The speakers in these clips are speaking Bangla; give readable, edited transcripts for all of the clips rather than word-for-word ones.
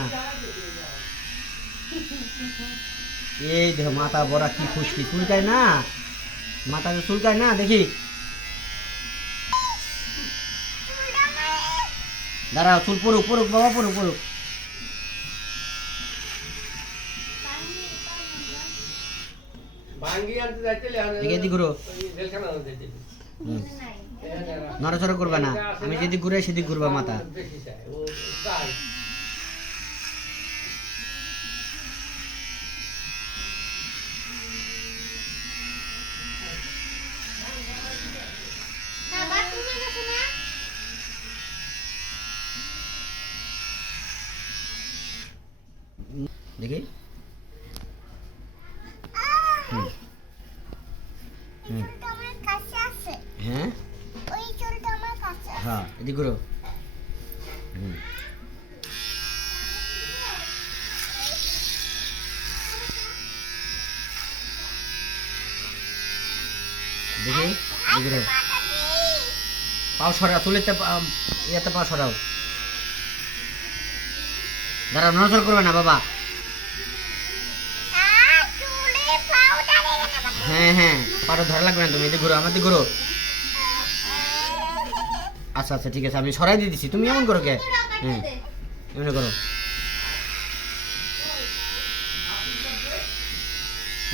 না। এই দেখো মাথা বড়া কি খুশকি, চুলকায় না, মাথাকে চুলকায় না দেখি। দাঁড়াও, চুল পড়ুক পড়ুক বাবা, পড়ুক পড়ুক। এদিক ঘুরো, নড়াচড়া করবে না, আমি যেদিক ঘুরে সেদিক ঘুরবা মাথা। দেখি হ্যাঁ হ্যাঁ, এদিক ঘুরো। দেখি ঘুরো, পাও সরাও, চুলেতে ইয়েতে পাও সরাও। দাঁড়াও, নজর করবে না বাবা। হ্যাঁ হ্যাঁ, পাটা ধরা লাগবে না, তুমি এদিকে ঘুরো, আমার দিকে ঘুরো। আচ্ছা আচ্ছা ঠিক আছে, আমি সরাই দিয়ে দিচ্ছি, তুমি এমন করো কে? হ্যাঁ এমন করো।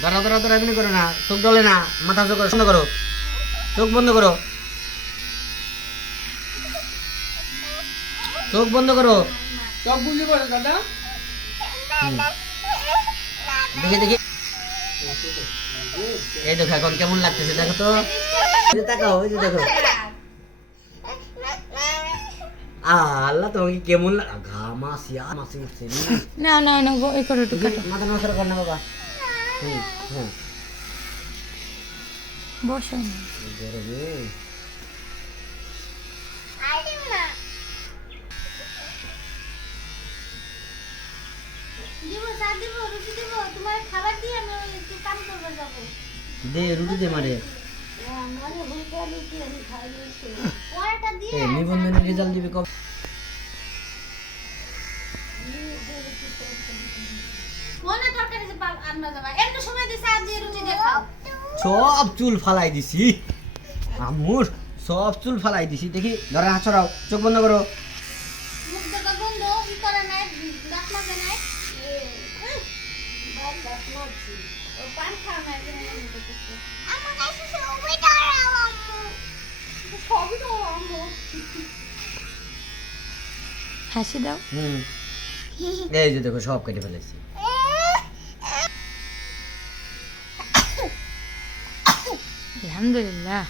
দাঁড়াও দাঁড়াও দাঁড়াও, এমনি করো না, চোখ ডলে না, মাথা চোখ বন্ধ করো, চোখ বন্ধ করো, চোখ বন্ধ করো, চোখ বুঝে করো দাদা। দেখি দেখি, এই দেখো এখন কেমন লাগতেছে দেখো তো, তাকাও, ওই যে দেখো। আল্লাহ তোমাকে কেমন ঘামাসি মাসি উঠছে না না না, এই করো একটু কাটো, মাথা নজর কর না বাবা। হ্যাঁ বসো না। দে রুটি দে মারে, নিবন্ধনের রেজাল্ট দিবে কবে? সব চুল ফালাই দিছি আম্মুর, সব চুল ফালাই দিছি। দেখি ধরে হাত ছড়াও, চোখ বন্ধ করো। হাসি দাও। এই যে দেখো সব কেটে ফেলেছি। আলহামদুলিল্লাহ।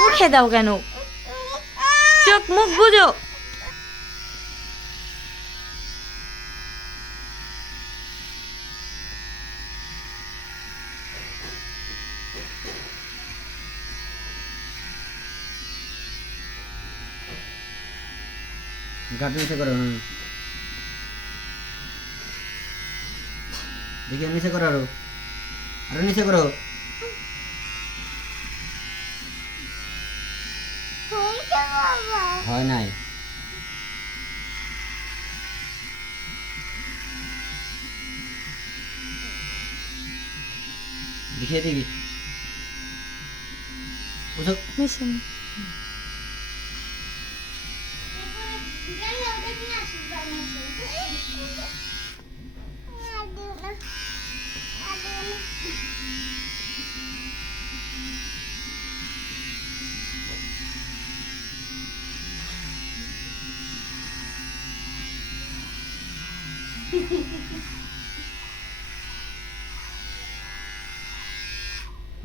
মুখে দাও কেন, চোখ মুখ বুঝো। গাঁটু নিচে করো, দেখি নিচে করো, আরো নিচে করো। হয় নাই, দেখিয়ে দেখি বুঝো।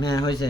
হ্যাঁ হয়েছে।